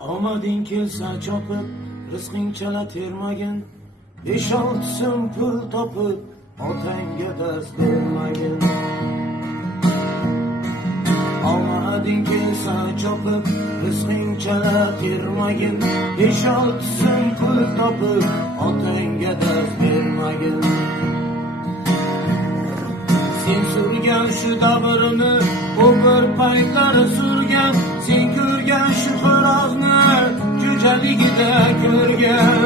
Omading kelsa chopib, rizqing chala termagin. 5-6 so'm pul topib, otangga dars bermagin. Omading kelsa chopib, rizqing chala termagin. 5-6 so'm pul topib, otangga dars bermagin. Sen surgan shu davrini, u bir paytlari surgan, sen ko'rgan shu xo'rozni jo'jaligida ko'rgan.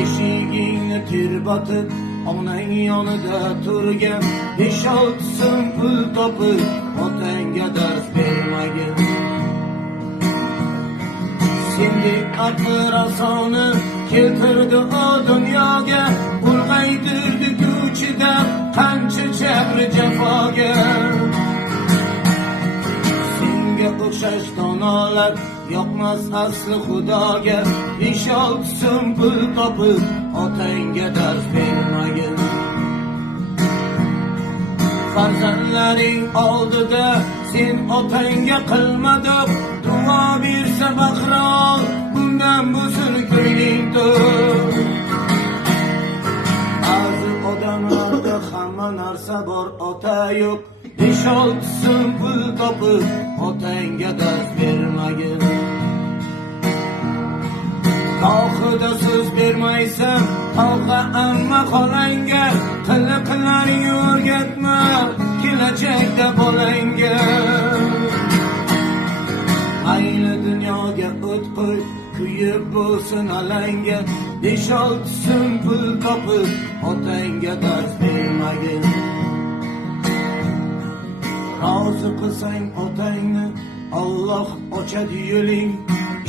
Eshigingni tirbatib, onang yonida turgan, 5-6 so'm pul topib, otangga dars bermagin. Sendek aqli rasoni keltirdi o dunyoga, ulg'aytirdi ko'chida qancha jabri jafoga. Senga o'xshash donolar yoqmas asli xudoga, 5-6 so'm pul topib, otangga dars bermagin. Farzandlaring oldida sen otangga qilmading duo, bersa baxrol bundan bo'lsin ko'ngling to'q. Ba'zi odamlarda hamma narsa bor, ota yo'q. 5-6 so'm pul topib, otangga dars bermagin. Tohida so'z bermaysan, tog'a amma xolangga, qiliqlaring o'rgatma kelajakda bolangga. Mayli dunyoga o't qo'y, kuyib bo'lsin alanga, 5-6 so'm pul topib, otangga dars bermagin. Rozi qilsang otangni, Alloh ochadi yo'ling,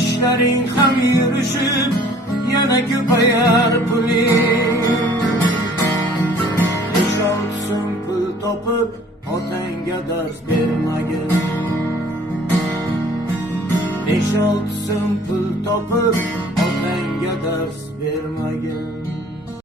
ishlaring ham yurishib, yana ko'payar puling. 5-6 so'm pul topib, otangga dars bermagin. 5-6 so'm pul topib, otangga dars bermagin.